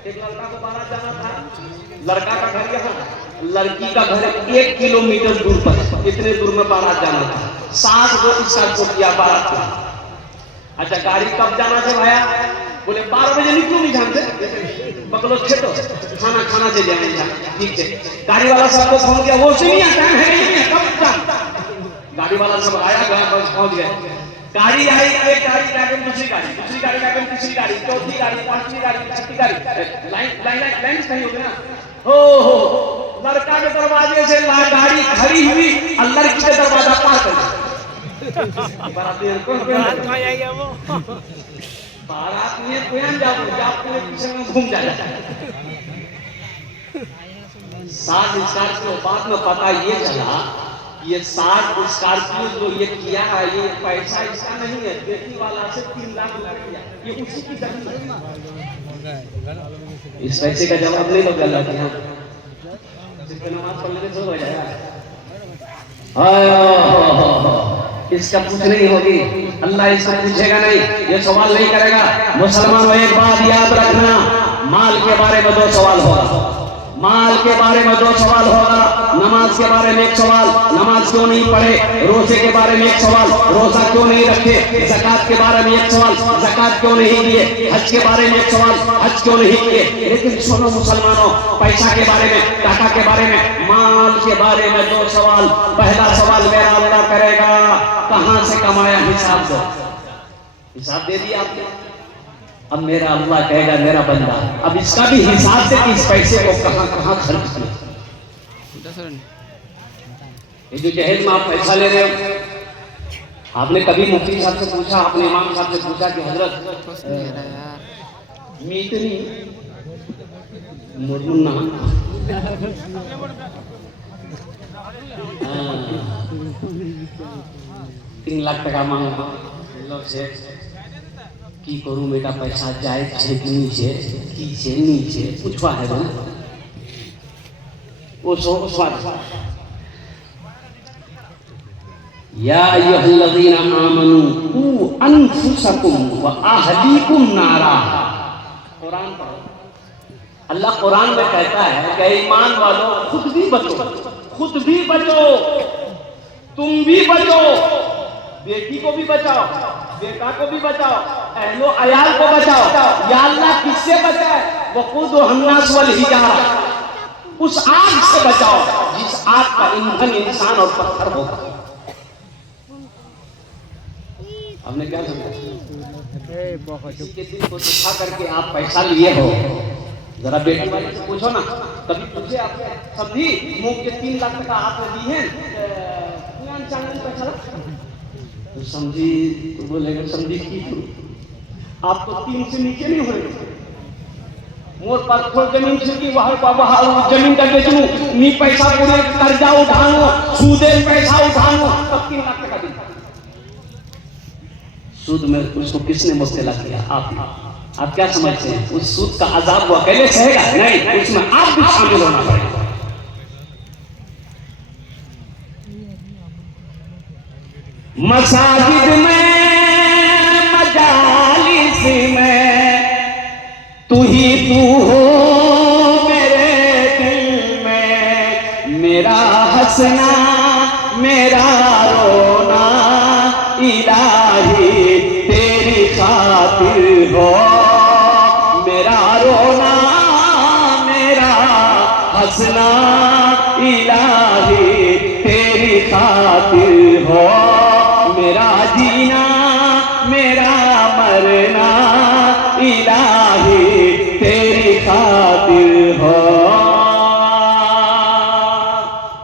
एक लड़का को बारात जाना था, लड़का का घर यहाँ, लड़की का घर 1 किलोमीटर दूर पर, इतने दूर में बारात जाना था। 7 गो स्टार्ट किया बारात का। अच्छा गाड़ी कब जाना है भैया? बोले 12 बजे निकलो, नहीं जानते बकलो खेतो खाना खाना दे जाए। ठीक है, गाड़ी वाला सबको फोन किया, वो से नहीं आता है कब जान। गाड़ी वाला सब आया, बस पहुंच गए। गाड़ी आई, एक गाड़ी जाकर दूसरी गाड़ी जाकर तीसरी गाड़ी, चौथी गाड़ी, पांचवी गाड़ी, छठी गाड़ी, लाइन सही हो गया ना। हो लड़का के दरवाजे से गाड़ी खड़ी हुई और लड़की का दरवाजा पार कर दिया। बारात में पीछे में घूम जाता है। साथ स्कॉर्पियो, बाद में पता ये चला ये 7 स्कॉर्पियो जो ये किया है, ये पैसा इसका नहीं है, बेटी वाला से 3 लाख रुपया ये उसी की जमीन। इस पैसे का जवाब नहीं लोग अल्लाह के यहाँ नमाज पढ़ने से हो जाएगा। इसका पूछ नहीं होगी, अल्लाह इससे पूछेगा नहीं, ये सवाल नहीं करेगा। मुसलमानों एक बात याद रखना, माल के बारे में 2 सवाल होगा, माल के बारे में 2 सवाल होगा, नमाज के बारे में 1 सवाल, नमाज क्यों नहीं पढ़े, रोजे के बारे में 1 सवाल, रोजा क्यों नहीं रखे, ज़कात के बारे में 1 सवाल, ज़कात क्यों नहीं दिए, हज के बारे में 1 सवाल, हज क्यों नहीं किए। लेकिन सुनो मुसलमानों, पैसा के बारे में, टाका के बारे में, माल के बारे में 2 सवाल। पहला सवाल मेरा अल्लाह करेगा, कहां से कमाया, हिसाब दो। हिसाब दे दिया आपने, अब मेरा अल्लाह कहेगा मेरा बंदा अब इसका भी हिसाब से कि इस पैसे को कहां कहां खर्च किया। ये जो जहेज में आप पैसा ले रहे हो, आपने कभी मुफ्ती साहब से पूछा, अपने इमाम साहब से पूछा कि हजरत मीतनी मुन्ना 3 लाख टका मांगा से की करूं, बेटा पैसा जाए नीचे नीचे पूछवा है ना वो स्वाद। या अय्युहल्लज़ीना आमनू कू अनफुसकुम व अहलीकुम नारा। कुरान पढ़ो, अल्लाह कुरान में कहता है कि ईमान वालों खुद भी बचो, तुम भी बचो, बेटी को भी बचाओ, बेटा को भी बचाओ, अहलो अयाल को बचाओ। या अल्लाह किससे बचाए? वक़ूदुहुन्नास वल हिजारा, उस आग से बचाओ जिस आग का ईंधन इंसान और पत्थर होगा। हमने क्या समझा? के दिल को दुखा करके आप पैसा लिए हो, जरा बेटी वाले से पूछो ना, कभी पूछे आपसे समझी मुंह के 3 लाख टका आपने दी है, पैसा तो समझी तो बोलेगा समझी की आप तो 3 से नीचे नहीं हो रहे। मोर पर थोड़ जमीन की वहाँ जमीन का बेचूं, नी पैसा पूरे कर्जा उठाऊं, सूदे पैसा उठाऊं, तब 3 लाख टका दी। सूद में उसको किसने मुब्तला किया? आप क्या समझते हैं? उस सूद का अजाब वो अकेले सहेगा? नहीं, उसमें आप भी शामिल होना पड़ेगा। मसाजिद में, मजालिस में तू ही तू हो मेरे दिल में, मेरा हंसना मेरा रोना इलाही तेरी खातिर हो, मेरा रोना मेरा हंसना इलाही तेरी खातिर हो, मेरा जीना मेरा मरना इलाही तेरी खातिर हो।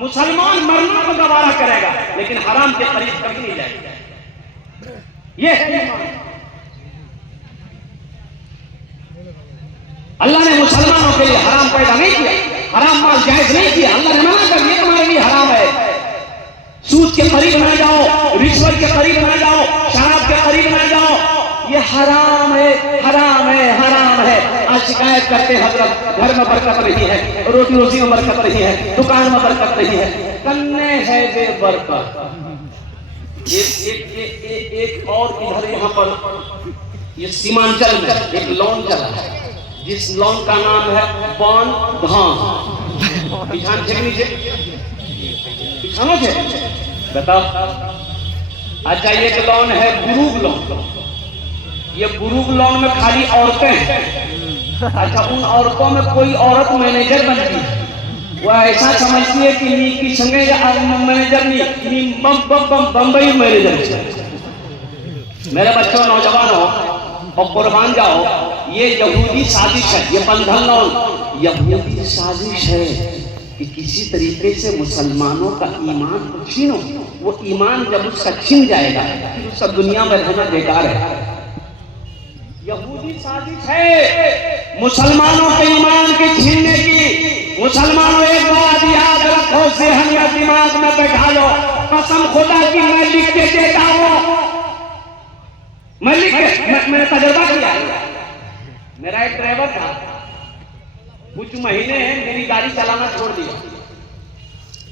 मुसलमान मरना को गवारा करेगा लेकिन हराम के करीब कभी नहीं जाएगा। ये है अल्लाह ने मुसलमानों के लिए हराम पैदा नहीं किया, हराम माल जायज नहीं किया। अल्लाह ने मना कर दिया तुम्हारे लिए हराम है। सूद के करीब न जाओ, रिश्वत के करीब न जाओ, शराब के करीब न जाओ, ये हराम है, हराम है, हराम है। आज शिकायत करते हजरत घर में बरकत नहीं है, रोटी रोजी में बरकत नहीं है, दुकान में बरकत नहीं है, कन्ने है बेबरकत। एक और इधर यहाँ पर ये सीमांचल में एक लॉन चला है जिस लोन का नाम है बंधन, पिछान छे नीचे पिछानो छे बताओ। अच्छा एक लोन है ग्रुप लोन, ये ग्रुप लोन में खाली औरतें हैं। अच्छा उन औरतों में कोई औरत मैनेजर बनती है, वह ऐसा समझती है कि नी संगे मैनेजर नहीं बम्बई मैनेजर। मेरे बच्चों नौजवान हो और कुर्बान जाओ, ये यहूदी साजिश है, ये बंधन लोन यहूदी साजिश है कि किसी तरीके से मुसलमानों का ईमान छीनो। वो ईमान जब उसका छीन जाएगा फिर उसका दुनिया में रहना बेकार है। यहूदी साजिश है मुसलमानों के ईमान के छीनने की। मुसलमानों एक बात याद रखो, ज़हन या दिमाग में बैठा लो, कसम खुदा की मैं लिख के देता हूं, मैं लिख के मैंने तजुर्बा किया। मेरा एक ड्राइवर था, कुछ महीने मेरी गाड़ी चलाना छोड़ दिया।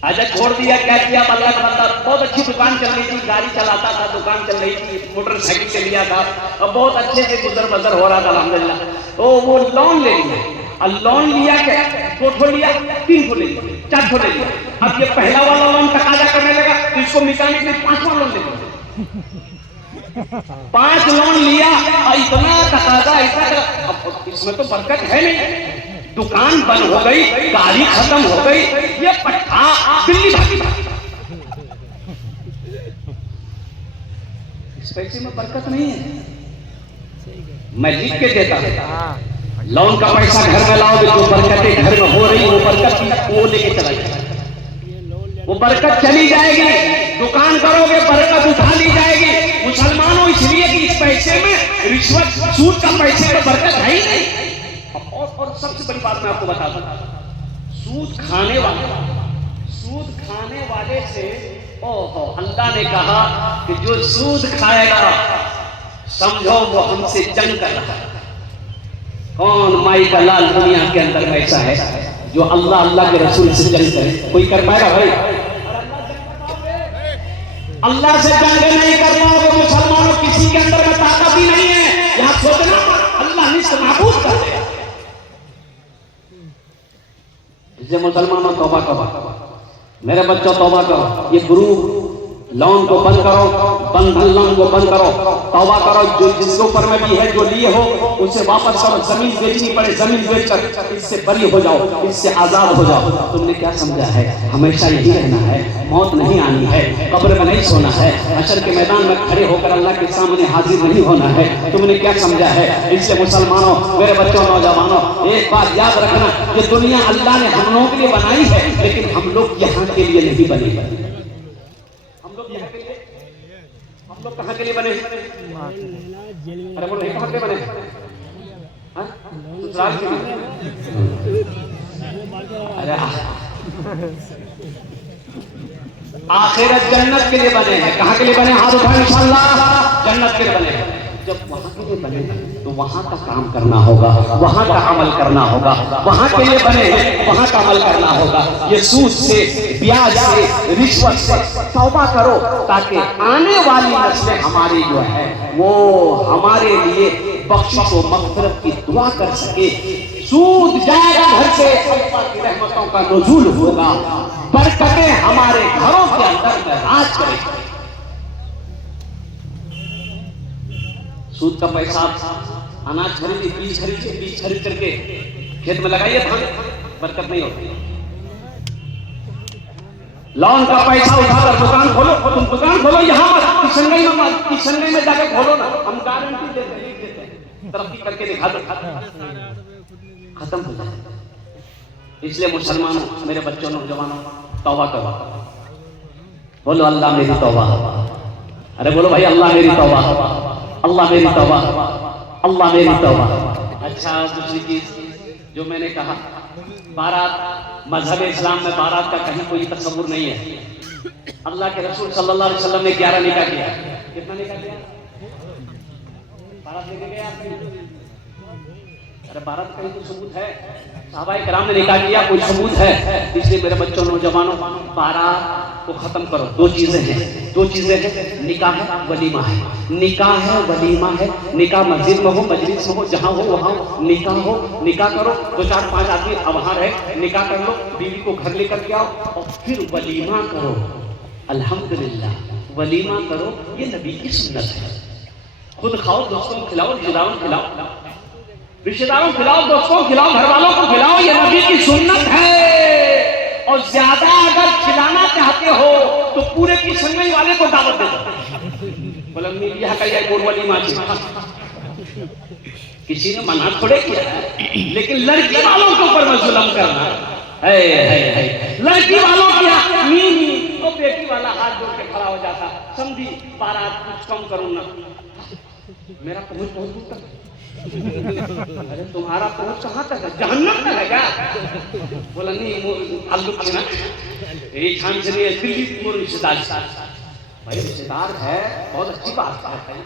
अच्छा छोड़ दिया, क्या किया अल्लाह का बंदा, बहुत अच्छी दुकान चल रही थी, गाड़ी चलाता था, दुकान चल रही थी, मोटरसाइकिल से लिया था और बहुत अच्छे से गुजर बसर हो रहा था अल्हम्दुलिल्लाह। तो वो लोन ले लिया, और लोन लिया क्या 2 ठो लिया, 3 ठो ले लिया, 4 ठो ले लिया। अब ये पहला वाला लोन तकाजा करने लगा तो इसको मिटाने के लिए 5वां लोन ले लिया। 5 लोन लिया और इतना तकाजा ऐसा, इसमें तो बरकत है नहीं। दुकान बंद हो गई, गाड़ी खत्म हो गई, ये पट्टा दिल्ली भागी। इस पैसे में बरकत नहीं है। मैं लिख के देता हूं, लोन का पैसा घर में लाओगे, जो बरकतें घर में हो रही वो बरकत वो लेके चला जाएगा, वो बरकत चली जाएगी। दुकान करोगे बरकत उठा ली जाएगी। मुसलमानों इसलिए कि इस पैसे में रिश्वत सूद का पैसे में बरकत है ही नहीं। और सबसे बड़ी बात मैं आपको बता दूं, सूद खाने वाले से ओहो अल्लाह ने कहा कि जो सूद खाएगा समझो वो हमसे जंग कर रहा है। कौन माई का लाल दुनिया के अंदर ऐसा है जो अल्लाह के रसूल से जंग करे? कोई कर पाएगा भाई? अल्लाह से जंग नहीं कर पाओगे मुसलमानों, किसी के अंदर में ताकत ही नहीं है। यहां सोचना अल्लाह निश्चित नाबूद कर देगा। इसलिए मुसलमानों तौबा करो, मेरे बच्चों तौबा करो, ये ग्रुप लोन को बंद करो, बंधन लोन को बंद करो, तौबा करो। जो जिसके ऊपर में भी है जो लिए हो उसे वापस करो। जमीन बेचनी पड़े जमीन बेचकर इससे बरी हो जाओ, इससे आजाद हो जाओ। तुमने क्या समझा है? हमेशा यही रहना है, मौत नहीं आनी है, कब्र में नहीं सोना है, हशर के मैदान में खड़े होकर अल्लाह के सामने हाजिर नहीं होना है। तुमने क्या समझा है? इसलिए मुसलमानों, मेरे बच्चों, नौजवानों, एक बात याद रखना, ये दुनिया अल्लाह ने हम लोगों के लिए बनाई है, लेकिन हम लोग यहाँ के लिए नहीं बनी। हम लोग कहाँ के लिए बने? अरे बोलो नहीं, कहाँ के बने? ससुराल के लिए। अरे आखिरत जन्नत के लिए बने हैं। कहाँ के लिए बने? हाथ उठाएं इंशाअल्लाह, जन्नत के लिए बने। जब वहां के लिए बने तो वहां का काम करना होगा, वहां का अमल करना होगा। वहां के लिए बने हैं, वहां का अमल करना होगा। ये सूद से, ब्याज से, रिश्वत से तौबा करो, ताकि आने वाली नस्लें हमारी जो है वो हमारे लिए बख्शिश और मग़फ़िरत की दुआ कर सके। सूद जाएगा घर से, अल्लाह की रहमतों का नुज़ूल होगा, बरकतें हमारे घरों के अंदर में राज करेगी। सूद का पैसा अनाज खरीदिए, बीज खरीद करके खेत में लगाइए, धान बरकत नहीं होती। लोन का पैसा उठाकर दुकान खोलो, तुम दुकान खोलो यहाँ मत, किशनगंज में जाकर खोलो ना, हम गारंटी देते हैं, तरक्की करके दिखा दो, खत्म हो जाए। इसलिए मुसलमानों, मेरे बच्चों, नौजवानों, तौबा करो। बोलो अल्लाह मेरी तौबा। अरे बोलो भाई अल्लाह मेरी तौबा, अल्लाह मेरी तौबा, अल्लाह मेरी तौबा। अच्छा दूसरी चीज जो मैंने कहा, बारात, मजहब इस्लाम में बारात का कहीं कोई तस्वुर नहीं है। अल्लाह के रसूल सल्लल्लाहु अलैहि वसल्लम ने 11 निकाह किया। कितना निकाह किया? बारात लेके गए आप? अरे बारात कहीं कोई सबूत है? सहाबाए किराम ने निकाह किया, कोई सबूत है? इसलिए मेरे बच्चों, नौजवानों, बारात को खत्म करो। 2 चीजें हैं, दो चीजें हैं, निकाह है, वलीमा है। निकाह है, वलीमा है। निकाह मस्जिद में हो, मजलिस में हो, जहां हो वहां निकाह हो, निकाह करो, 2-4-5 आदमी वहां रहे, निकाह कर लो, बीवी को घर लेकर के आओ और फिर वलीमा करो। अल्हम्दुलिल्लाह, वलीमा करो, ये नबी की सुन्नत है। खुद खाओ, दोस्तों को खिलाओ, रिश्तेदारों को खिलाओ, रिश्तेदारों को खिलाओ, दोस्तों को खिलाओ, घर वालों को खिलाओ, ये नबी की सुन्नत है। और ज्यादा अगर खिलाना चाहते हो तो पूरे किशनगंज वाले को दावत दे दो, बोला मीडिया का ये गोल वलीमा किसी ने मना थोड़े किया है, लेकिन लड़की वालों के ऊपर में जुल्म करना है। लड़की वालों की नी तो बेटी वाला हाथ जोड़ के खड़ा हो जाता, समझी बारात कुछ कम करो ना, मेरा पहुंच बहुत दूर तक। अरे तुम्हारा पहुंच कहाँ तक है, जहन्नम तक है क्या? बोला नहीं ताल्लुक है ना, एक खान से नहीं, दिल्ली पूरे रिश्तेदार, भाई रिश्तेदार है, बहुत अच्छी बात है।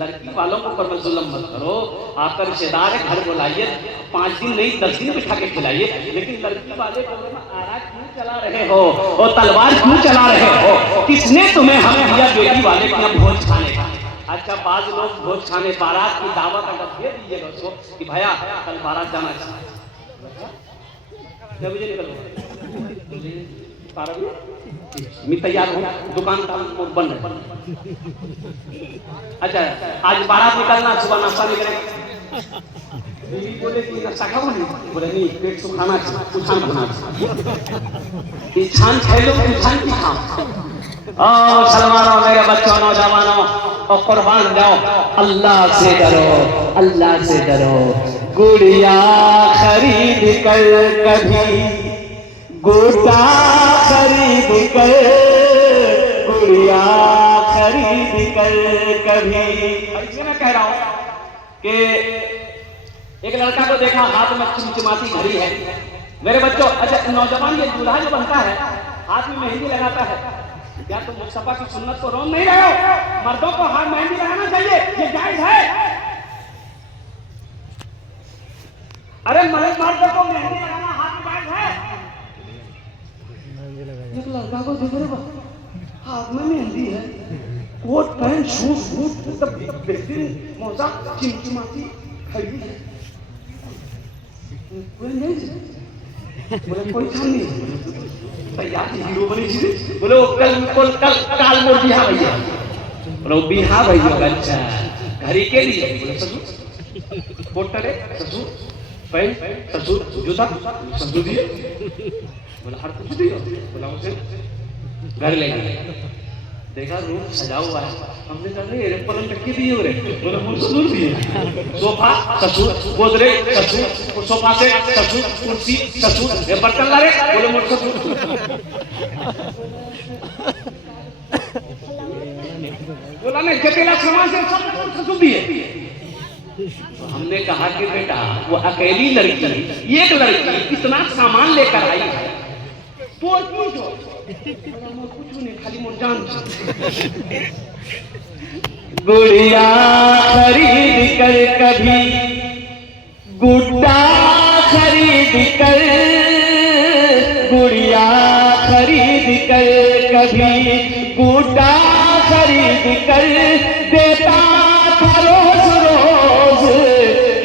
लड़की वालों को पर जुल्म मत करो, आपका रिश्तेदार है, घर बुलाइए, 5 दिन नहीं 10 दिन बिठा के खिलाइए, लेकिन लड़की वाले को आरा क्यों चला रहे हो और तलवार क्यों चला रहे हो? किसने तुम्हें हमें दिया बेटी वाले के यहाँ भोज खाने का? अच्छा, बाज लोग भोज खाने बारात की दावत अगर दे दीजिएगा उसको कि भैया कल बारात जाना चाहिए, मैं तैयार हूँ, दुकान बंद है। अच्छा, आज बारात निकलना, सुबह नाश्ता नहीं करेंगे, बोले कि नाश्ता खाओ नहीं, बोले नहीं पेट सुखाना उछान बना छान खाए लोग उछान की खाओ। मुसलमानों, मेरे बच्चों, नौजवानों, और कुर्बान जाओ, अल्लाह से डरो, अल्लाह से डरो। गुड़िया खरीद कर कभी गोटा खरीद कर, गुड़िया खरीद कर कभी। इसलिए मैं कह रहा हूं कि एक लड़का को देखा, हाथ में चिमचिमाती घड़ी है। मेरे बच्चों, अच्छा नौजवान ये दूल्हा जो बनता है हाथ में मेहंदी लगाता है, क्या तुम मुस्तफा की सुन्नत को रोक नहीं रहे हो? मर्दों को हाथ मेहंदी लगाना चाहिए, ये जायज है। अरे मर्द को मेहंदी लगाना हाथ में जायज है। एक लड़का को देख रहे हाथ में मेहंदी है, कोट पैंट शूज बूट सब बेहतरीन, मौजा चिमचिमाती खड़ी है, बोले कोई काम नहीं, तैयार हीरो बनी थी। बोले वो कल काल मोर बिहा भैया, बोले वो बिहा भैया। अच्छा, घड़ी के लिए? बोले ससुर पोटरे, ससुर पैंट, ससुर जूता, ससुर दिए, बोला हर कुछ दियो। बोला उसे घर ले गए, देखा रूम सजा हुआ है, हमने कहा नहीं पलंग टक्की दिए हो रे, बोले मुझे ससुर दिए, सोफा ससुर, गोदरेज ससुर, सोफा से ससुर, कुर्सी ससुर, बर्तन ला रे, बोले मुझे ससुर। बोला नहीं जटेला सामान से सब ससुर दिए। हमने कहा कि बेटा वो अकेली लड़की, एक लड़की इतना सामान लेकर आई है, कुछ नहीं, खाली मुरझान। गुड़िया खरीद कर कभी गुड्डा खरीद कर, गुड़िया खरीद कर कभी गुड्डा खरीद कर, देता था रोज रोज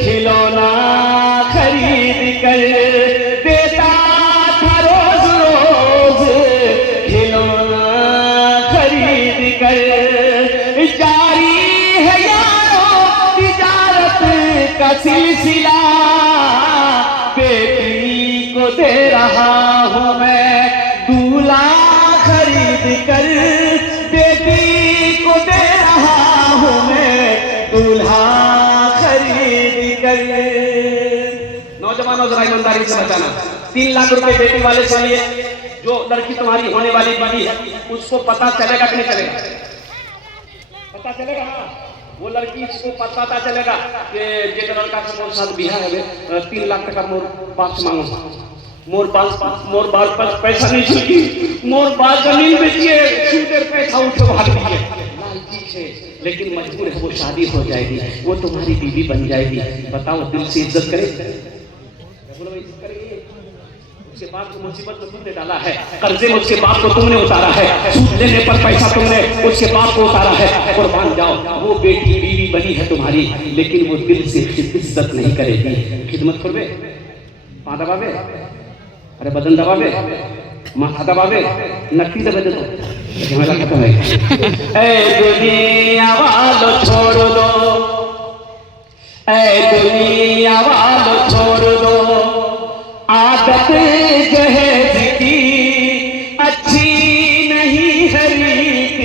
खिलौना खरीद कर, देता था रोज रोज खिलौना खरीद कर। जारी है यारो तिजारत का सिलसिला, बेटी को दे रहा हूँ मैं दूल्हा खरीद कर, बेटी को दे रहा हूँ मैं दूल्हा खरीद कर। नौजवानों जरा ईमानदारी से बताना, 3 लाख रुपए बेटी वाले से लिए, जो लड़की तुम्हारी होने वाली बीवी है उसको पता चलेगा कि नहीं चलेगा? पता चलेगा। वो लड़की को पता चलेगा कि जे लड़का के मोर साथ बिहा है, 3 लाख टका मोर बाप से मांगो, मोर बाप पर पैसा नहीं छुटी, मोर बाप जमीन बेचिए, सूदे पैसा उठो भाग दिए, लालची से, लेकिन मजबूर है, वो शादी हो जाएगी, वो तुम्हारी बीवी बन जाएगी। बताओ दिल से इज्जत करे? बोलो इज्जत करेगी? उसके बाप को मुसीबत में तुमने डाला है, कर्जे में उसके बाप को तुमने उतारा है, सूद लेने पर पैसा तुमने उसके बाप को उतारा है। कुर्बान जाओ, वो बेटी बीवी बनी है तुम्हारी, लेकिन वो दिल से इज्जत नहीं करेगी। खिदमत करबे, पाँ दबावे, अरे बदन दबावे, माथा दबावे, नक्की दबे दे तो हमारा खत्म है। ए दुनिया वालों छोड़ दो, ए दुनिया वालों छोड़ दो, आदत जहेज की अच्छी नहीं है रीत,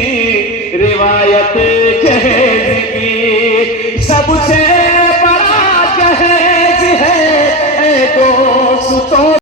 रिवायत जहेज की सबसे बड़ा जहेज है दोस्तों।